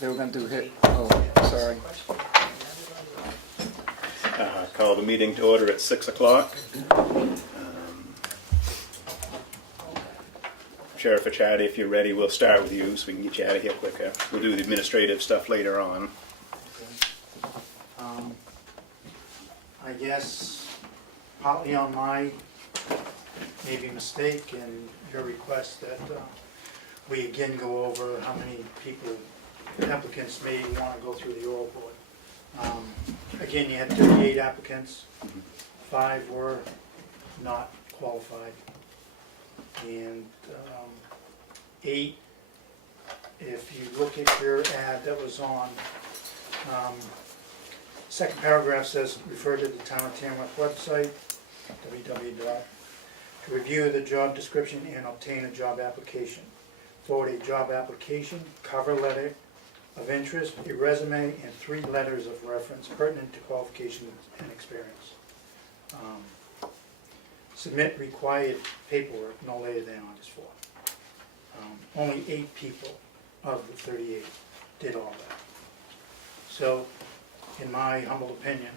They were going to do hit. Oh, sorry. Call the meeting to order at 6 o'clock. Sheriff Achadi, if you're ready, we'll start with you so we can get you out of here quicker. We'll do the administrative stuff later on. I guess partly on my maybe mistake and your request that we again go over how many people, applicants may want to go through the oral board. Again, you had 38 applicants, 5 were not qualified, and 8, if you look at your ad that was on, second paragraph says, refer to the Town of Tamworth website, to review the job description and obtain a job application. Forward a job application, cover letter of interest, a resume, and 3 letters of reference pertinent to qualifications and experience. Submit required paperwork no later than August 4th. Only 8 people of the 38 did all that. So, in my humble opinion,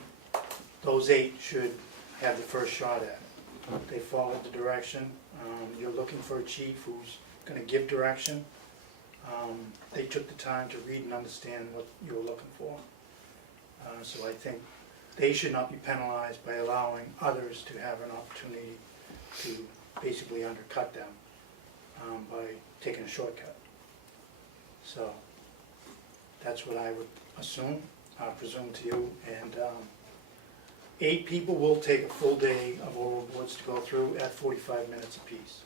those 8 should have the first shot at it. They followed the direction. You're looking for a chief who's going to give direction. They took the time to read and understand what you were looking for. So I think they should not be penalized by allowing others to have an opportunity to basically undercut them by taking a shortcut. So that's what I would assume, presume to you. And 8 people will take a full day of oral boards to go through at 45 minutes apiece.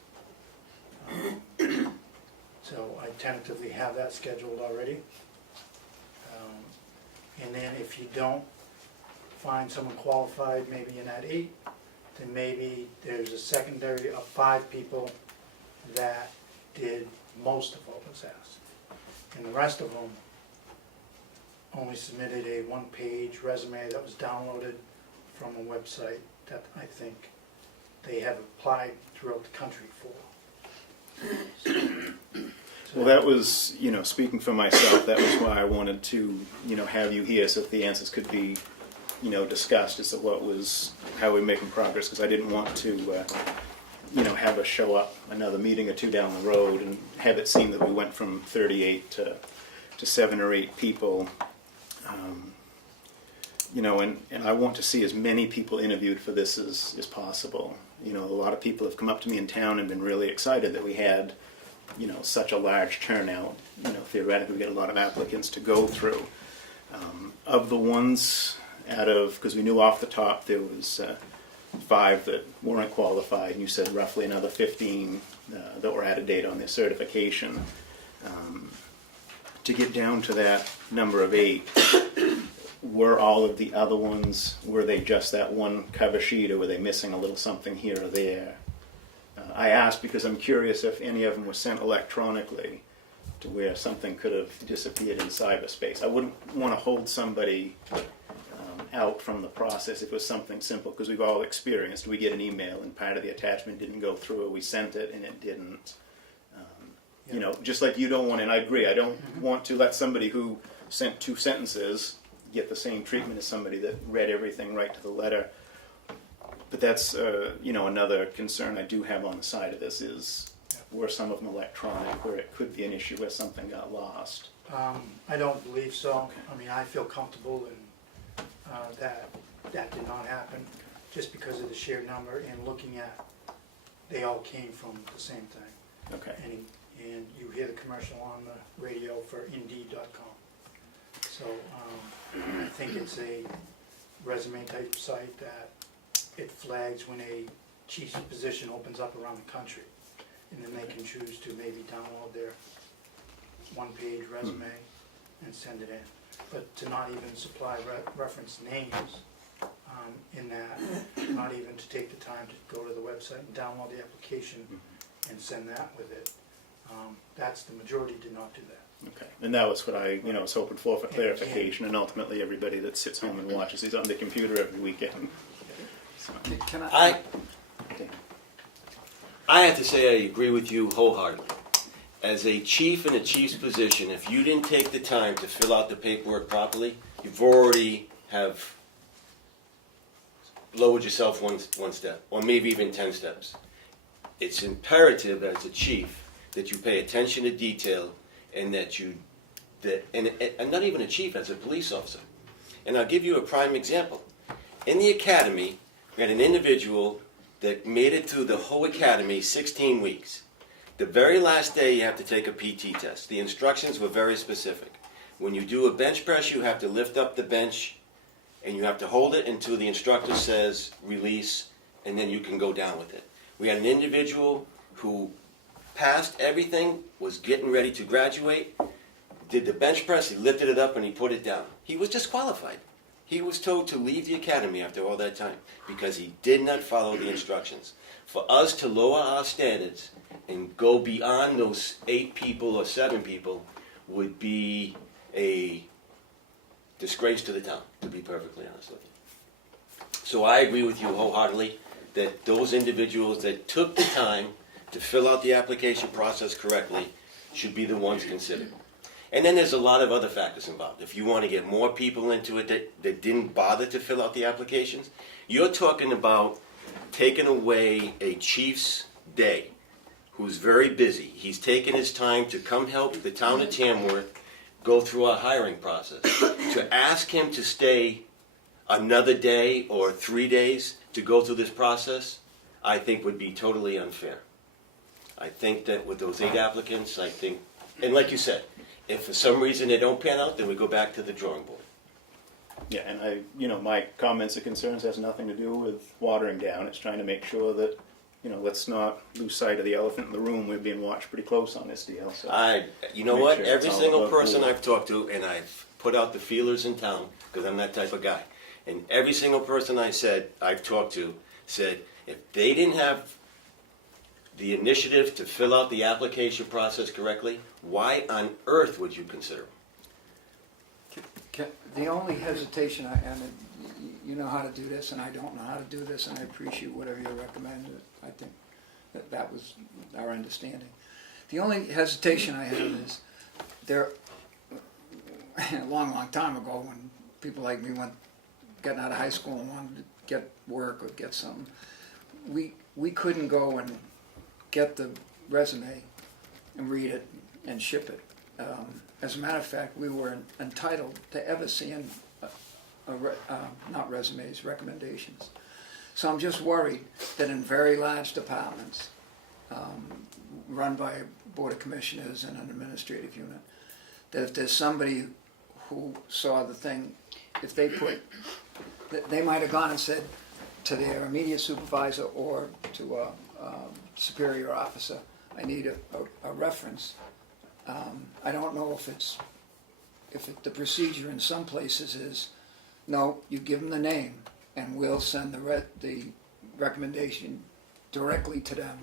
So I tentatively have that scheduled already. And then if you don't find someone qualified maybe in that 8, then maybe there's a secondary of 5 people that did most of what was asked. And the rest of them only submitted a 1-page resume that was downloaded from a website that I think they have applied throughout the country for. Well, that was, speaking for myself, that was why I wanted to, have you here so that the answers could be, discussed as to how we're making progress, because I didn't want to, have us show up another meeting or 2 down the road and have it seem that we went from 38 to 7 or 8 people. And I want to see as many people interviewed for this as possible. A lot of people have come up to me in town and been really excited that we had, such a large turnout. Theoretically, we get a lot of applicants to go through. Of the ones because we knew off the top there was 5 that weren't qualified, and you said roughly another 15 that were out of date on their certification. To get down to that number of 8, were all of the other ones, were they just that one cover sheet, or were they missing a little something here or there? I asked because I'm curious if any of them were sent electronically to where something could have disappeared in cyberspace. I wouldn't want to hold somebody out from the process if it was something simple, because we've all experienced, we get an email and part of the attachment didn't go through, or we sent it and it didn't. Just like you don't want, and I agree, I don't want to let somebody who sent 2 sentences get the same treatment as somebody that read everything right to the letter. But that's, another concern I do have on the side of this is, were some of them electronic, where it could be an issue where something got lost? I don't believe so. Okay. I mean, I feel comfortable in that did not happen, just because of the sheer number and looking at, they all came from the same thing. Okay. And you hear the commercial on the radio for Indeed.com. So I think it's a resume type site that it flags when a chief's position opens up around the country, and then they can choose to maybe download their 1-page resume and send it in. But to not even supply reference names in that, not even to take the time to go to the website and download the application and send that with it, that's the majority did not do that. Okay, and that was what I, was hoping for clarification, and ultimately everybody that sits home and watches these on the computer every weekend. So, Can I have to say I agree with you wholeheartedly. as a chief in a chief's position, if you didn't take the time to fill out the paperwork properly, you've already have lowered yourself one step, or maybe even 10 steps. It's imperative as a chief that you pay attention to detail, and and not even a chief, as a police officer. And I'll give you a prime example. In the academy, we had an individual that made it through the whole academy 16 weeks. The very last day you have to take a PT test. The instructions were very specific. When you do a bench press, you have to lift up the bench and you have to hold it until the instructor says release, and then you can go down with it. We had an individual who passed everything, was getting ready to graduate, did the bench press, he lifted it up and he put it down. He was disqualified. He was told to leave the academy after all that time because he did not follow the instructions. For us to lower our standards and go beyond those 8 people or 7 people would be a disgrace to the town, to be perfectly honest with you. So I agree with you wholeheartedly that those individuals that took the time to fill out the application process correctly should be the ones considered. And then there's a lot of other factors involved. If you want to get more people into it that didn't bother to fill out the applications, you're talking about taking away a chief's day who's very busy. He's taken his time to come help the town of Tamworth go through our hiring process. To ask him to stay another day or 3 days to go through this process, I think would be totally unfair. I think that with those 8 applicants, and like you said, if for some reason they don't pan out, then we go back to the drawing board. Yeah, and my comments and concerns has nothing to do with watering down. It's trying to make sure that, let's not lose sight of the elephant in the room. We're being watched pretty close on this deal. So You know make what? sure Every it's all single above person board. I've talked to, and I've put out the feelers in town, because I'm that type of guy, and every single person I've talked to said if they didn't have the initiative to fill out the application process correctly, why on earth would you consider them? The only hesitation and you know how to do this, and I don't know how to do this, and I appreciate whatever you recommend. I think that was our understanding. The only hesitation I have is there, a long, long time ago, when people like me getting out of high school and wanted to get work or get something, we couldn't go and get the resume and read it and ship it. As a matter of fact, we were entitled to ever seeing not resumes, recommendations. So I'm just worried that in very large departments, run by a board of commissioners and an administrative unit, that if there's somebody who saw the thing, if they they might have gone and said to their immediate supervisor or to a superior officer, I need a reference. I don't know if the procedure in some places is, no, you give them the name and we'll send the recommendation directly to them.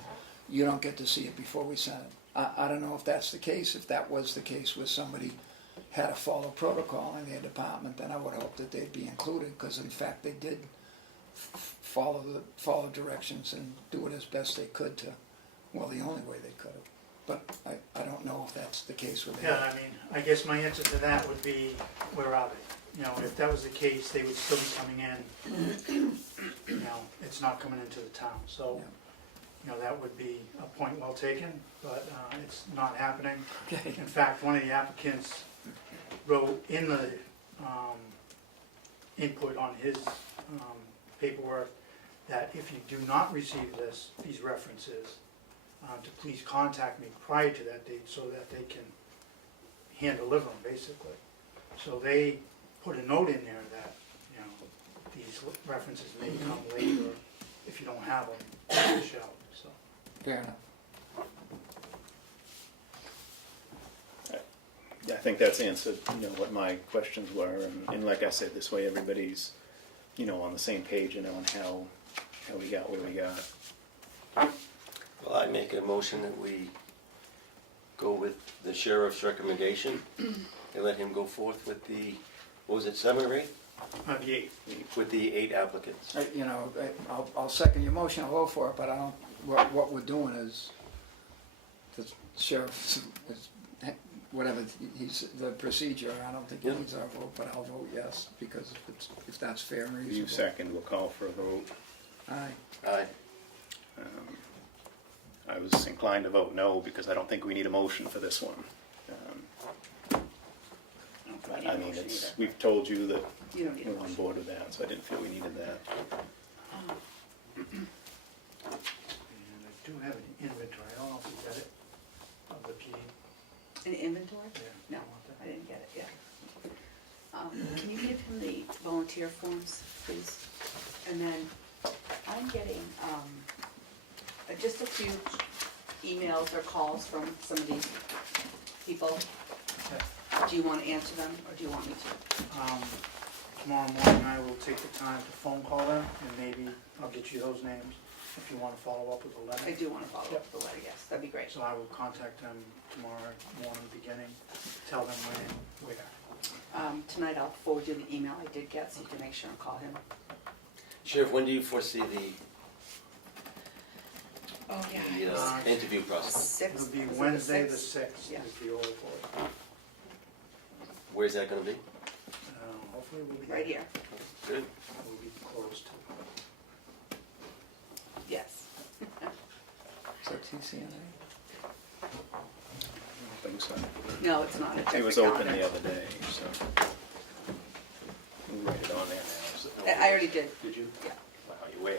You don't get to see it before we send it. I don't know if that's the case. If that was the case where somebody had to follow protocol in their department, then I would hope that they'd be included, because in fact they did follow directions and do it as best they could the only way they could have. But I don't know if that's the case with Yeah, I mean, I guess my answer to that would be, where are they? If that was the case, they would still be coming in. It's not coming into the town. So, that would be a point well taken, but it's not happening. Okay. In fact, one of the applicants wrote in the input on his paperwork that if you do not receive these references, to please contact me prior to that date so that they can hand deliver them, basically. So they put a note in there that, these references may come later if you don't have them, you shall. So. Fair enough. Yeah, I think that's answered, what my questions were, and like I said, this way everybody's, on the same page, on how we got where we got. Well, I make a motion that we go with the sheriff's recommendation and let him go forth with the, 7 or 8? The 8. With the 8 applicants. I'll second your motion, I'll vote for it, but I don't, what we're doing is, sheriff, whatever, he's, the procedure, I don't think he Yeah. needs our vote, but I'll vote yes, because if that's fair and reasonable. You second, we'll call for a vote. Aye. Aye. I was inclined to vote no, because I don't think we need a motion for this one. I mean, it's, we've told you that You don't need a we're on motion. board with that, so I didn't feel we needed that. And I do have an inventory, I don't know if you got it, of the PD. An inventory? Yeah. No, I didn't get it yet. Can you give him the volunteer forms, please? And then I'm getting, just a few emails or calls from some of these people. Do you want to answer them, or do you want me to? Tomorrow morning I will take the time to phone call them, and maybe I'll get you those names if you want to follow up with a letter. I do want to follow up with the letter, yes, that'd be great. So I will contact them tomorrow morning beginning, tell them when, where. Tonight I'll forward you the email I did get, so you can make sure and call him. Sheriff, when do you foresee the Oh, yeah. interview process? Sixth. It'll be is it the Wednesday the 6th? 6th Yeah. is the order for it. Where's that gonna be? Hopefully we'll be. Right here, Good. We'll be closed. yes. Is that TCNA? I don't think so. No, it's not. It's It was every open calendar. the other day, so. We'll write it on there now. so that I already did. Did you? Yeah. Wow, you way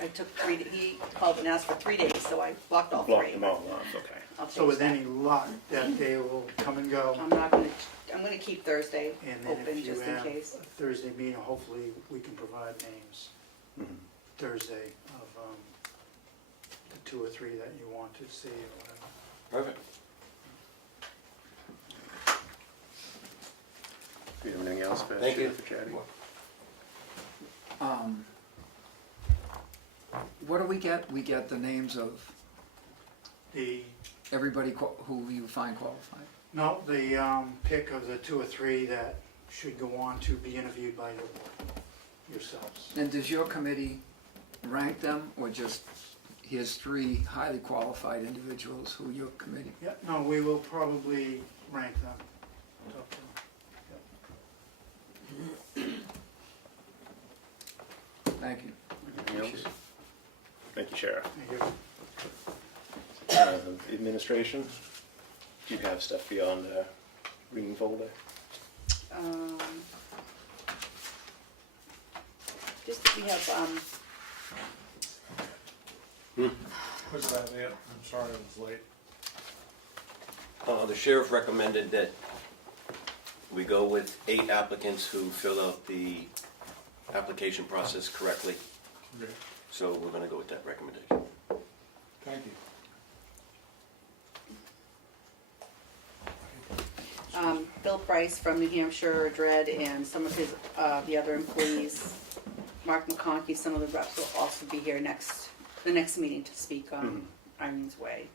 I took 3 days, he called and asked for 3 days, so I blocked all Blocked 3. them all off, okay. I'll So change with that. any luck, that day will come and go. I'm gonna keep Thursday And then open if you just in have case. a Thursday meeting, hopefully we can provide names Mhm. Thursday of the 2 or 3 that you want to see or whatever. Perfect. Do you have anything else for Thank you. Sheriff or Chatty? What do we get? We get the names of The, everybody who you find qualified. no, the pick of the 2 or 3 that should go on to be interviewed by yourselves. And does your committee rank them, or just, here's 3 highly qualified individuals who your committee? Yeah, no, we will probably rank them. Talk to them. Thank you. Anything else? Thank you, Sheriff. Thank you. Administration, do you have stuff beyond green folder? Just, we have, What's that, yeah? I'm sorry I was late. The sheriff recommended that we go with 8 applicants who fill out the application process correctly. Okay, So we're gonna go with that recommendation. thank you. Bill Price from New Hampshire Dread, and some of his, the other employees, Mark McConkey, some of the reps will also be here the next meeting to speak on Irene's Way.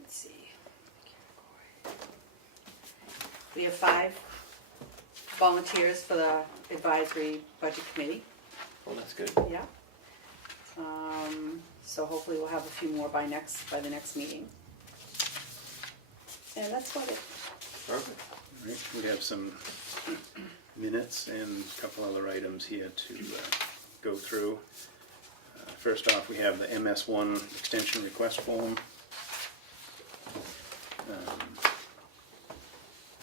Let's see. We have 5 volunteers for the advisory budget committee. Well, that's good. Yeah. So hopefully we'll have a few more by the next meeting. And that's about it. Perfect. All right, we have some minutes and a couple other items here to go through. First off, we have the MS1 extension request form.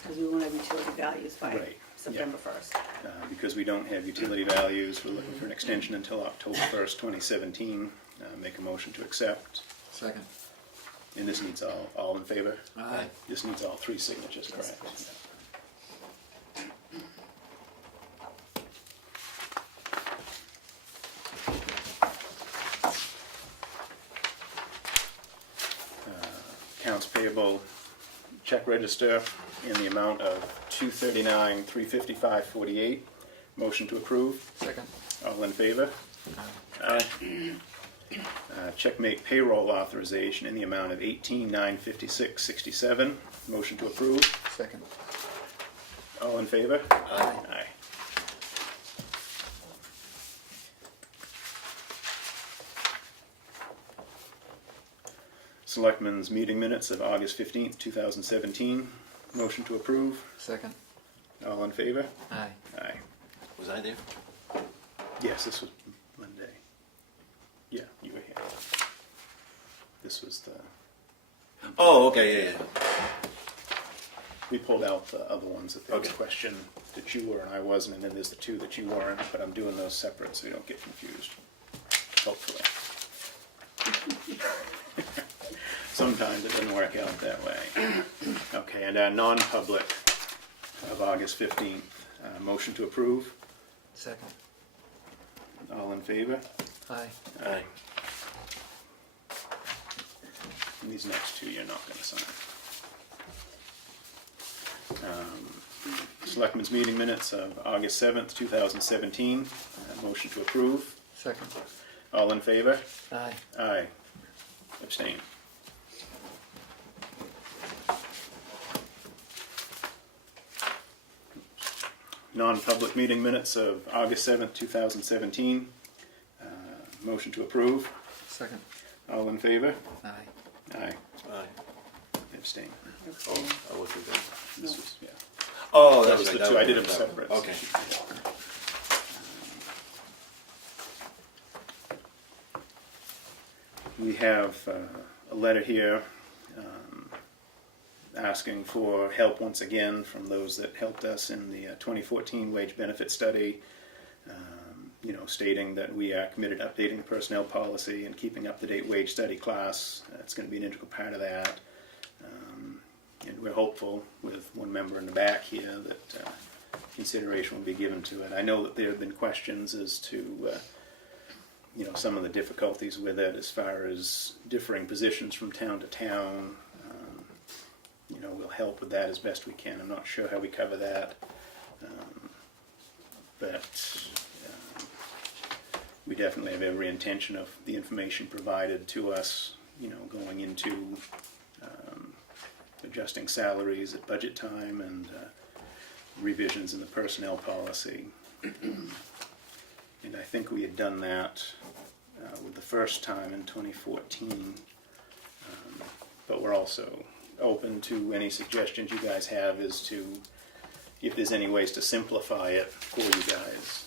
Because we won't have utility values by Right, September 1st. Because we don't have utility values, we're looking for an extension until October 1st, 2017. Make a motion to accept. Second. And this needs all in favor? Aye. This needs all 3 signatures, correct? Yes. Accounts payable check register in the amount of $239,355.48. Motion to approve. Second. All in favor? Aye. Checkmate payroll authorization in the amount of $18,956.67. Motion to approve. Second. All in favor? Aye. Aye. Selectmen's meeting minutes of August 15th, 2017. Motion to approve. Second. All in favor? Aye. Aye. Was I there? Yes, this was Monday. Yeah, you were here. This was the, Oh, okay, yeah, yeah. we pulled out the other ones that there was a Okay. question that you were and I wasn't, and then there's the two that you weren't, but I'm doing those separate so you don't get confused. Hopefully. Sometimes it doesn't work out that way. Okay, and our non-public of August 15th, motion to approve. Second. All in favor? Aye. Aye. And these next two you're not going to sign. Selectmen's meeting minutes of August 7th, 2017. Motion to approve. Second. All in favor? Aye. Aye. Abstain. Non-public meeting minutes of August 7th, 2017. Motion to approve. Second. All in favor? Aye. Aye. Aye. Abstain. Oh, I wasn't there. This was, yeah. Oh, That that's was right. the that two, I was did them that one. separate. Okay. We have a letter here asking for help once again from those that helped us in the 2014 wage benefit study, stating that we are committed to updating the personnel policy and keeping up-to-date wage study class. It's going to be an integral part of that. And we're hopeful, with one member in the back here, that consideration will be given to it. I know that there have been questions as to some of the difficulties with it as far as differing positions from town to town. We'll help with that as best we can. I'm not sure how we cover that. But we definitely have every intention of the information provided to us, going into adjusting salaries at budget time and revisions in the personnel policy. And I think we had done that with the first time in 2014, but we're also open to any suggestions you guys have as to if there's any ways to simplify it for you guys.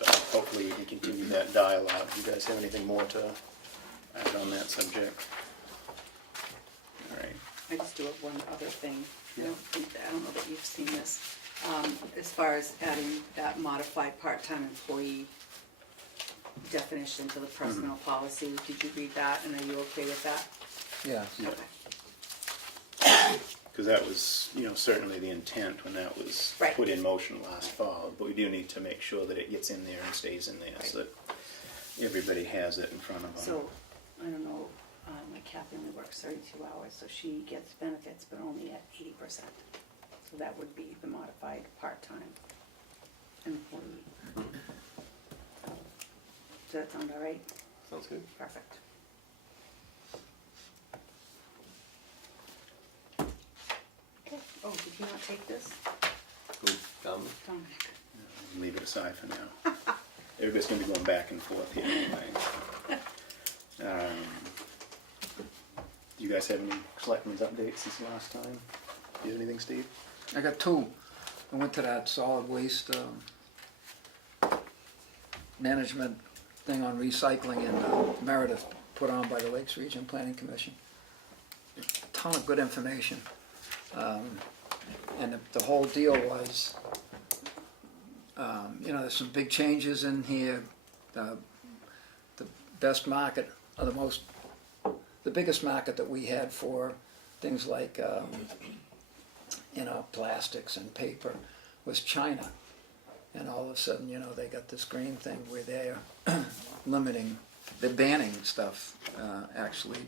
But hopefully we can continue that dialogue. Do you guys have anything more to add on that subject? All right. I just do have one other thing. I don't know that you've seen this. As far as adding that modified part-time employee definition to the personnel policy, did you read that and are you okay with that? Yeah. Okay. Because that was, certainly the intent when that was Right. put in motion last fall. But we do need to make sure that it gets in there and stays in there so that everybody has it in front of them. So, I don't know, my Kathy only works 32 hours, so she gets benefits, but only at 80%. So that would be the modified part-time employee. So, does that sound all right? Sounds good. Perfect. Okay. Oh, did he not take this? Who, Dominic? Dominic. Leave it aside for now. Everybody's going to be going back and forth here anyway. Do you guys have any selectmen's updates since the last time? Do you have anything, Steve? I got two. I went to that solid waste management thing on recycling in Meredith, put on by the Lakes Region Planning Commission. A ton of good information. And the whole deal was, there's some big changes in here. The best market, or the biggest market that we had for things like, plastics and paper was China. And all of a sudden, they got this green thing where they're they're banning stuff, actually,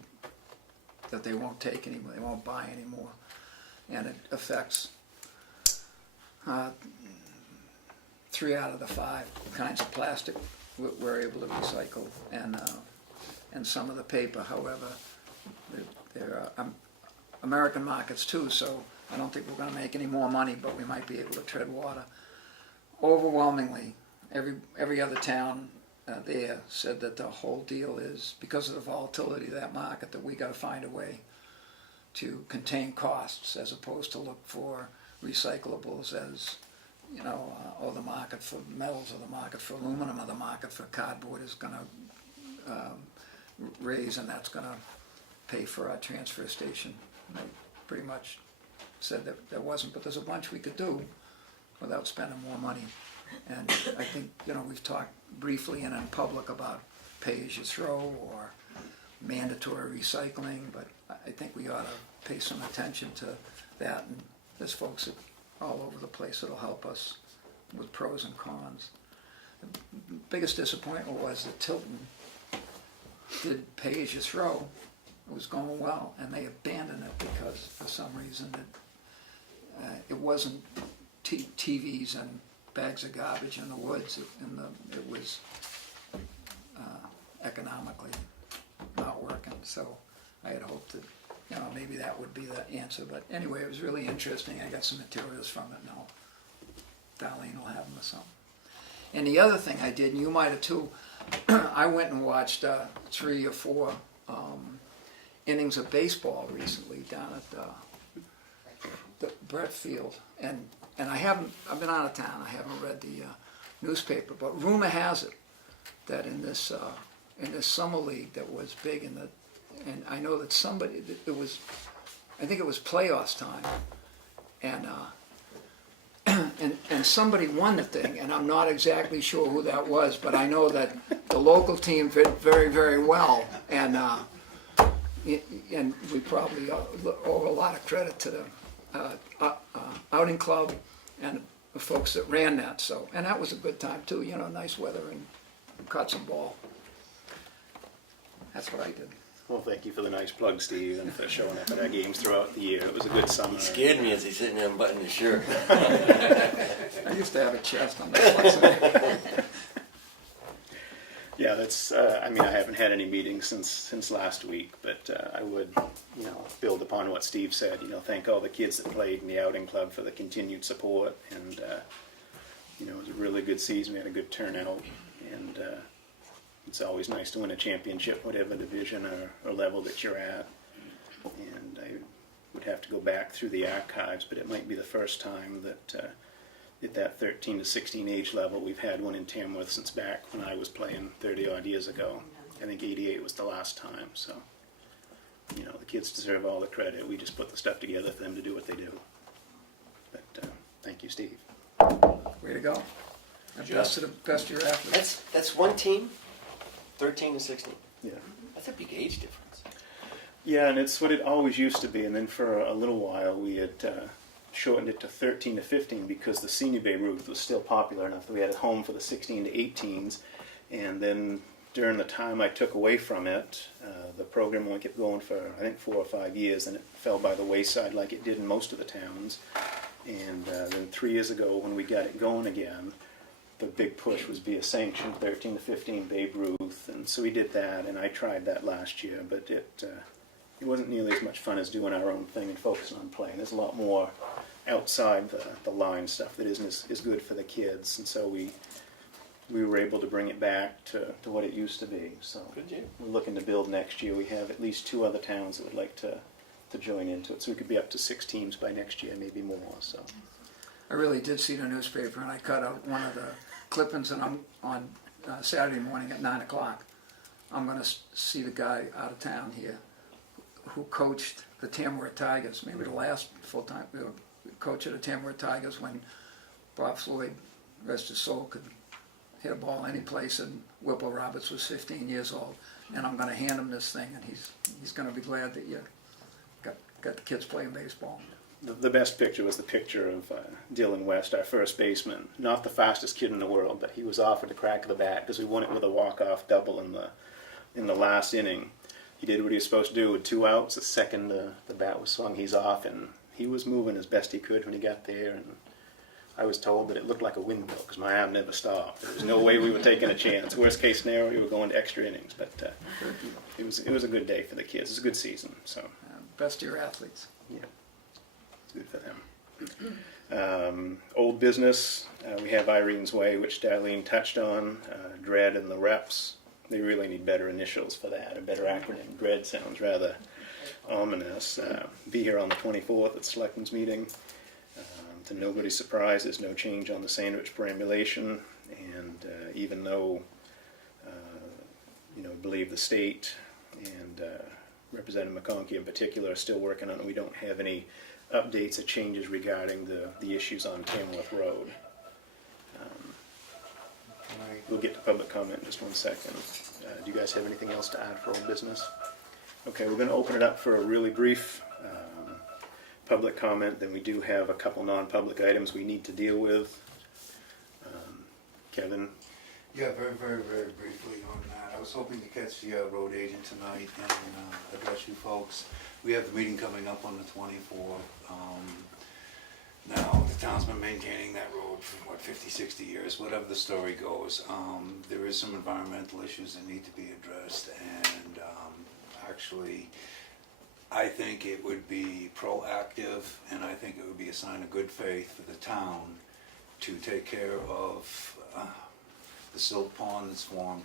that they won't take anymore, they won't buy anymore. And it affects 3 out of the 5 kinds of plastic we're able to recycle, and some of the paper. However, they're American markets too, so I don't think we're going to make any more money, but we might be able to tread water. Overwhelmingly, every other town there said that the whole deal is, because of the volatility of that market, that we gotta find a way to contain costs as opposed to look for recyclables as, you know, or the market for metals or the market for aluminum or the market for cardboard is gonna raise, and that's gonna pay for our transfer station. And they pretty much said that there wasn't, but there's a bunch we could do without spending more money. And I think, you know, we've talked briefly and in public about pay-as-you-throw or mandatory recycling, but I think we ought to pay some attention to that. And there's folks all over the place that'll help us with pros and cons. The biggest disappointment was that Tilton did pay-as-you-throw. It was going well, and they abandoned it because for some reason it wasn't TVs and bags of garbage in the woods. It was economically not working. So I had hoped that, you know, maybe that would be the answer. But anyway, it was really interesting. I got some materials from it now. Darlene will have them or something. And the other thing I did, and you might have too, I went and watched 3 or 4 innings of baseball recently down at the Brett Field, and I've been out of town. I haven't read the newspaper, but rumor has it that in this summer league that was big and I know that somebody, I think it was playoffs time, and somebody won the thing, and I'm not exactly sure who that was, but I know that the local team did very, very well, and we probably owe a lot of credit to the outing club and the folks that ran that. So, and that was a good time too, you know, nice weather and caught some ball. That's what I did. Well, thank you for the nice plug, Steve, and for showing up at our games throughout the year. It was a good summer. He scared me as he's sitting there unbuttoning his shirt. I used to have a chest on that. Yeah, that's. I mean, I haven't had any meetings since last week, but I would, you know, build upon what Steve said. You know, thank all the kids that played in the outing club for the continued support, and you know, it was a really good season. We had a good turnout, and it's always nice to win a championship, whatever division or level that you're at. And I would have to go back through the archives, but it might be the first time that at that 13 to 16 age level we've had one in Tamworth since back when I was playing 30 odd years ago. I think 88 was the last time. So, you know, the kids deserve all the credit. We just put the stuff together for them to do what they do. But thank you, Steve. Way to go. And best of your athletes. That's one team, 13 to 16. Yeah. That's a big age difference. Yeah, and it's what it always used to be. And then for a little while we had shortened it to 13 to 15 because the senior Babe Ruth was still popular enough that we had a home for the 16 to 18s. And then during the time I took away from it, the program only kept going for, I think, 4 or 5 years, and it fell by the wayside like it did in most of the towns. And then 3 years ago when we got it going again, the big push was be a sanctioned 13 to 15 Babe Ruth, and so we did that, and I tried that last year, but it wasn't nearly as much fun as doing our own thing and focusing on playing. There's a lot more outside the line stuff that isn't as good for the kids, and so we were able to bring it back to what it used to be. So we're looking to build next year. We have at least 2 other towns that would like to join into it, so we could be up to 6 teams by next year, maybe more. So I really did see the newspaper, and I cut out one of the clippings, and I'm on Saturday morning at 9 o'clock. I'm going to see the guy out of town here who coached the Tamworth Tigers, maybe the last full-time coach of the Tamworth Tigers when Bob Floyd, rest his soul, could hit a ball any place, and Whipple Roberts was 15 years old. And I'm going to hand him this thing, and he's going to be glad that you got the kids playing baseball. the best picture was the picture of Dylan West, our first baseman. Not the fastest kid in the world, but he was offered the crack of the bat because we won it with a walk-off double in the last inning. He did what he was supposed to do with 2 outs. The second the bat was swung, he's off, and he was moving as best he could when he got there. And I was told that it looked like a windmill because my arm never stopped. There was no way we were taking a chance. Worst case scenario, we were going to extra innings. But it was a good day for the kids. It was a good season. So Best of your athletes. yeah, it's good for them. Old business, we have Irene's Way, which Darlene touched on. DREAD and the reps, they really need better initials for that, a better acronym. DREAD sounds rather ominous. Be here on the 24th at the Selectmen's meeting. To nobody's surprise, there's no change on the sandwich perambulation, and even though I believe the state and Representative McConkey in particular are still working on it, we don't have any updates or changes regarding the issues on Tamworth Road. We'll get to public comment in just 1 second. Do you guys have anything else to add for old business? Okay, we're going to open it up for a really brief public comment. Then we do have a couple non-public items we need to deal with. Kevin? Yeah, very briefly on that. I was hoping to catch the road agent tonight and address you folks. We have the meeting coming up on the 24th. Now, the town's been maintaining that road for, 50, 60 years, whatever the story goes. There is some environmental issues that need to be addressed, and actually, I think it would be proactive, and I think it would be a sign of good faith for the town to take care of the silt pond that's formed.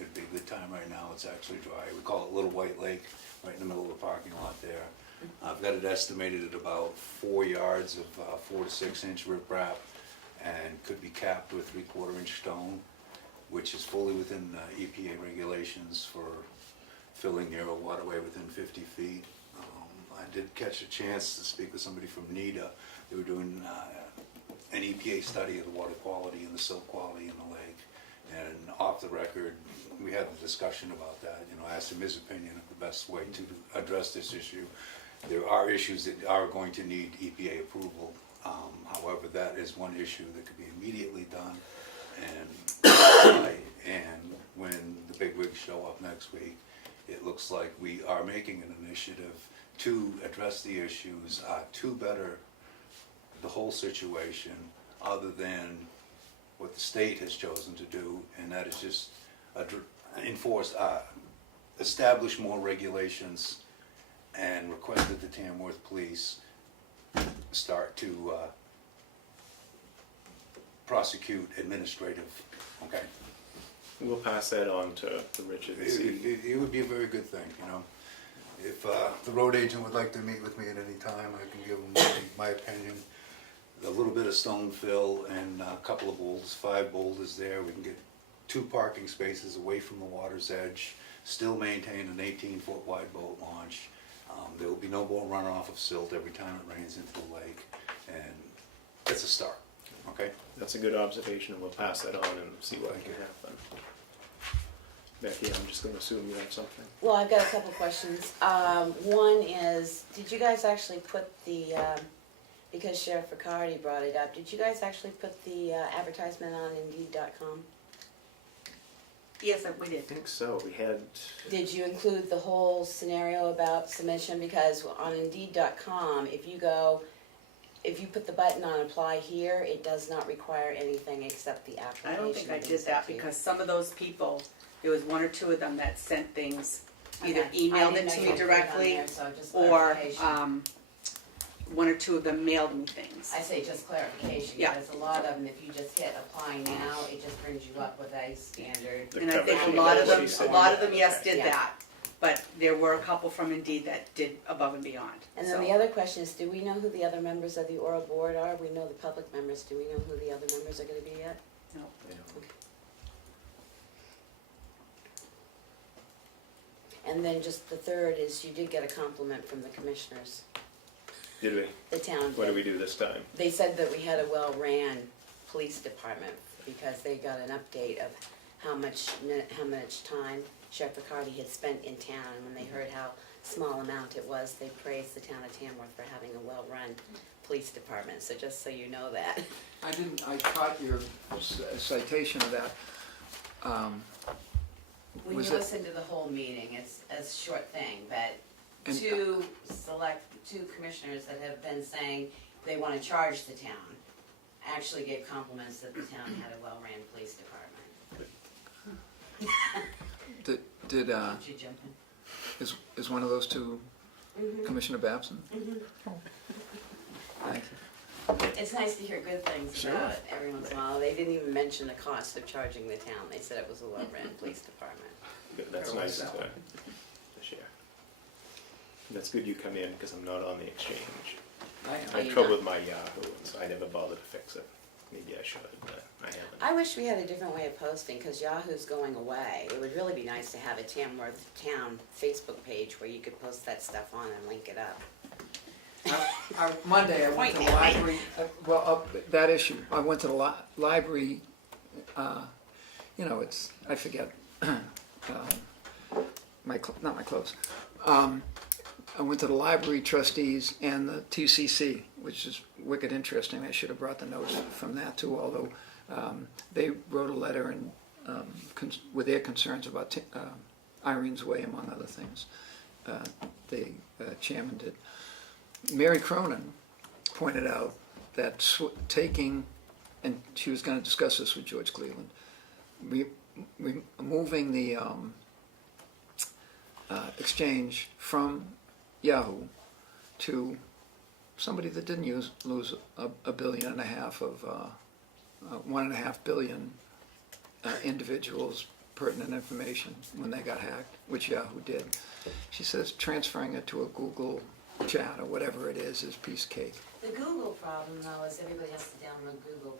It'd be a good time right now, it's actually dry. We call it Little White Lake, right in the middle of the parking lot there. I've got it estimated at about 4 yards of 4 to 6 inch riprap, and could be capped with 3/4 inch stone, which is fully within EPA regulations for filling near a waterway within 50 feet. I did catch a chance to speak with somebody from NEDA. They were doing an EPA study of the water quality and the silt quality in the lake. And off the record, we had a discussion about that. I asked him his opinion of the best way to address this issue. There are issues that are going to need EPA approval. However, that is one issue that could be immediately done. And when the bigwigs show up next week, it looks like we are making an initiative to address the issues, to better the whole situation, other than what the state has chosen to do, and that is just establish more regulations and request that the Tamworth Police start to prosecute administrative, okay? We'll pass that on to Richard and see. It would be a very good thing, If the road agent would like to meet with me at any time, I can give him my opinion. A little bit of stone fill and a couple of boulders, 5 boulders there. We can get 2 parking spaces away from the water's edge, still maintain an 18-foot wide boat launch. There will be no more runoff of silt every time it rains into the lake, and it's a start, okay? That's a good observation, and we'll pass that on and see what Thank can you. happen. Becky, I'm just going to assume you have something. Well, I've got a couple questions. One is, did you guys actually put the, because Sheriff Riccardi brought it up, did you guys actually put the advertisement on Indeed.com? Yes, we did. I think so. We had. Did you include the whole scenario about submission? Because on Indeed.com, if you put the button on apply here, it does not require anything except the I application. don't think I being did sent that to you. because some of those people, there was 1 or 2 of them that sent things, either Okay. emailed I it didn't to know me you put it on directly, there, so just or clarification. 1 or 2 of them mailed me things. I say just clarification, Yeah. because a lot of them, if you just hit apply now, it just brings you up with a standard. The And I think cover a lot of sheet them, she said. yes, did Yeah. that. But there were a couple from Indeed that did above and beyond. And then So, the other question is, do we know who the other members of the oral board are? We know the public members, do we know who the other members are gonna be yet? no. And then just the third is, you did get a compliment from the commissioners, Did we? the town What did we did. do this time? They said that we had a well-ran police department, because they got an update of how much time Sheriff Riccardi had spent in town, and when they heard how small amount it was, they praised the town of Tamworth for having a well-run police department, so just so you know that. I caught your citation of that. When Was you it- listen to the whole meeting, it's a short thing, but And- two commissioners that have been saying they wanna charge the town actually gave compliments that the town had a well-ran police department. Did, Did you jump in? is one of those 2 Mhm. Commissioner Babson? Mhm. Thank you. It's nice to hear good things Sure. about it every once in a while. They didn't even mention the cost of charging the town. They said it was a low-rent police department. Good, that's Everyone nice to sell it. share. That's good you come in, because I'm not on the exchange. I I am. had you trouble not? with my Yahoo, and so I never bothered to fix it. Maybe I should, but I haven't. I wish we had a different way of posting, because Yahoo's going away. It would really be nice to have a Tamworth Town Facebook page where you could post that stuff on and link it up. Monday, I went to the Point at me. library, that issue, I went to the library, you know, it's, I forget, not my clothes. I went to the library trustees and the TCC, which is wicked interesting. I should have brought the notes from that too, although they wrote a letter and with their concerns about Irene's Way, among other things. The chairman did. Mary Cronin pointed out that taking, and she was going to discuss this with George Cleveland, removing the exchange from Yahoo to somebody that didn't lose $1.5 billion of 1.5 billion individuals' pertinent information when they got hacked, which Yahoo did. She says transferring it to a Google chat or whatever it is piece of cake. The Google problem, though, is everybody has to download Google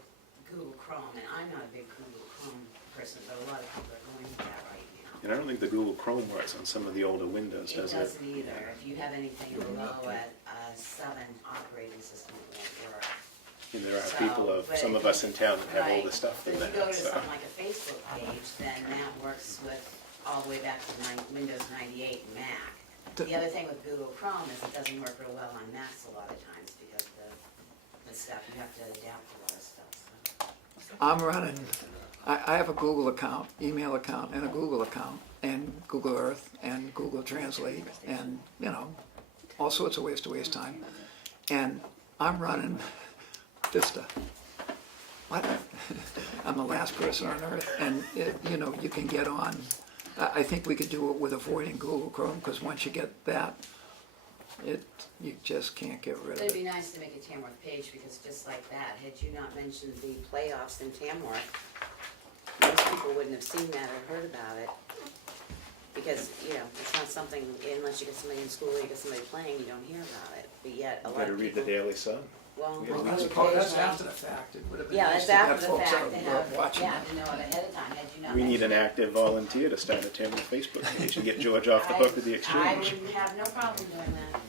Chrome, and I'm not a big Google Chrome person, but a lot of people are going to that right now. And I don't think the Google Chrome works on some of the older Windows, It does it? doesn't either. If you have anything below a 7 operating system, it won't work. And there are So, people but some if of us you- in town that have right, older stuff than but that. if you go to so. something like a Facebook page, then that works with all the way back to Windows 98 and Mac. The other thing with Google Chrome is it doesn't work real well on Macs a lot of times because the stuff, you have to adapt a lot of stuff. So. I'm running, I have a Google account, email account, and a Google account, and Google Earth, and Google Translate, and, you know, all sorts of ways to waste time. And I'm running Vista. What? I'm the last person on earth, and, you know, you can get on. I think we could do it with avoiding Google Chrome, because once you get that, you just can't get rid of It'd be it. nice to make a Tamworth page because just like that, had you not mentioned the playoffs in Tamworth, most people wouldn't have seen that or heard about it. Because, you know, it's not something, unless you get somebody in school or you get somebody playing, you don't hear about it. But yet, a You lot better of read the people, Daily Sun. well, Yeah, I That's do that's occasionally. after the fact. It would have been Yeah, nice it's to have after the folks fact out to who have, are watching yeah, it. to know it ahead of time, had you not We need an mentioned it. active volunteer to start a Tamworth Facebook page and get George off the hook with the I exchange. wouldn't have no problem doing that.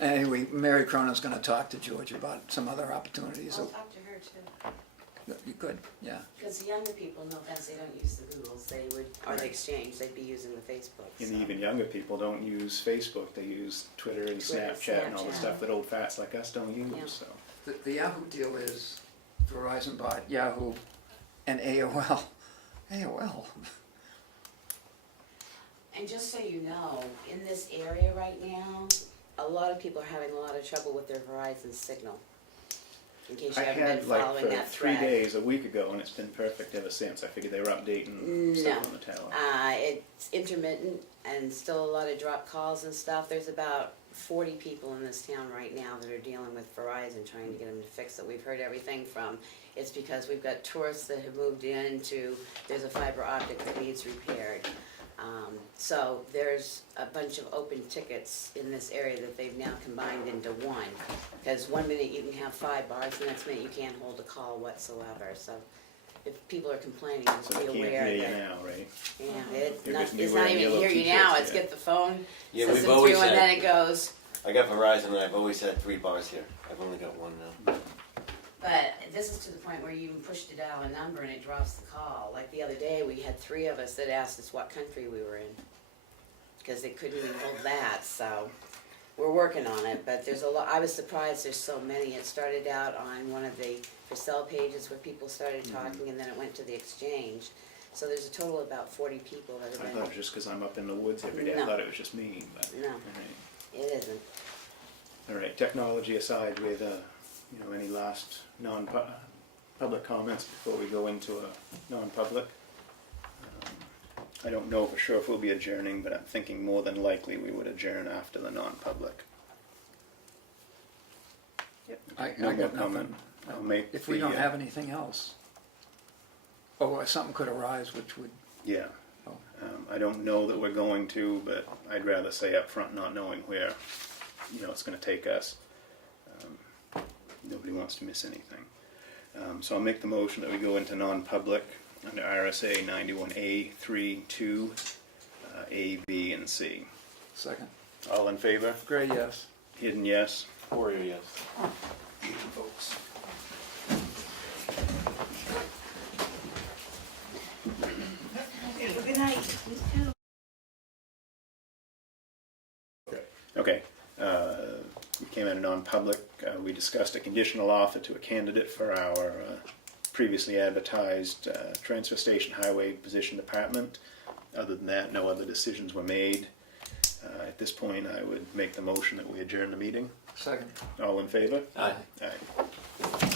Anyway, Mary Cronin's gonna talk to George about some other opportunities. I'll talk to her too. You could, yeah. Because the younger people, no offense, they don't use the Googles, they would, or the Exchange, they'd be using the Facebook. And so. even younger people don't use Facebook, they use Twitter and Twitter, Snapchat and all the Snapchat. stuff that old fats like us don't use, Yeah. so. The Yahoo deal is Verizon bought Yahoo and AOL. AOL. And just so you know, in this area right now, a lot of people are having a lot of trouble with their Verizon signal. In case you I haven't been had like following for that 3 thread. days, a week ago, and it's been perfect ever since. I figured they were updating stuff on the tower. It's intermittent and still a lot of drop calls and stuff. There's about 40 people in this town right now that are dealing with Verizon, trying to get them to fix it. We've heard everything from, it's because we've got tourists that have moved in to, there's a fiber optic that needs repaired. So there's a bunch of open tickets in this area that they've now combined into one. Because 1 minute you can have 5 bars, the next minute you can't hold a call whatsoever. So if people are complaining, just So be they can't aware hear you that. now, right? Yeah, it's They're not, just it's wearing not even yellow hear you t-shirts, now, it's yeah. get the phone, Yeah, system we've always through, and had- then it goes. I got Verizon and I've always had 3 bars here. I've only got 1 now. But this is to the point where you even push to dial a number and it drops the call. Like the other day, we had 3 of us that asked us what country we were in. Because they couldn't even hold that, so we're working on it, but there's a lot, I was surprised there's so many. It started out on one of the for sale pages where people started talking, and then it went to the exchange. So there's a total of about 40 people that I have thought it been, was just because I'm up in the woods every day. I No. thought it was just me, but. No. All right. it isn't. All right, technology aside, with any last non-public comments before we go into a non-public? I don't know for sure if we'll be adjourning, but I'm thinking more than likely we would adjourn after the non-public. Yep. I No more got comment. nothing. I'll make If we the, don't have anything else. Oh, something could arise which would, Yeah. oh, I don't know that we're going to, but I'd rather say up front, not knowing where, it's gonna take us. Nobody wants to miss anything. So I'll make the motion that we go into non-public under RSA 91A 3(2), A, B, and C. second. All in favor? Gray, yes. Hidden, yes. Poirier, yes. Folks. Good night. You too. Okay, we came out of non-public, we discussed a conditional offer to a candidate for our previously advertised transfer station highway position department. Other than that, no other decisions were made. At this point, I would make the motion that we adjourn the meeting. Second. All in favor? Aye. Aye.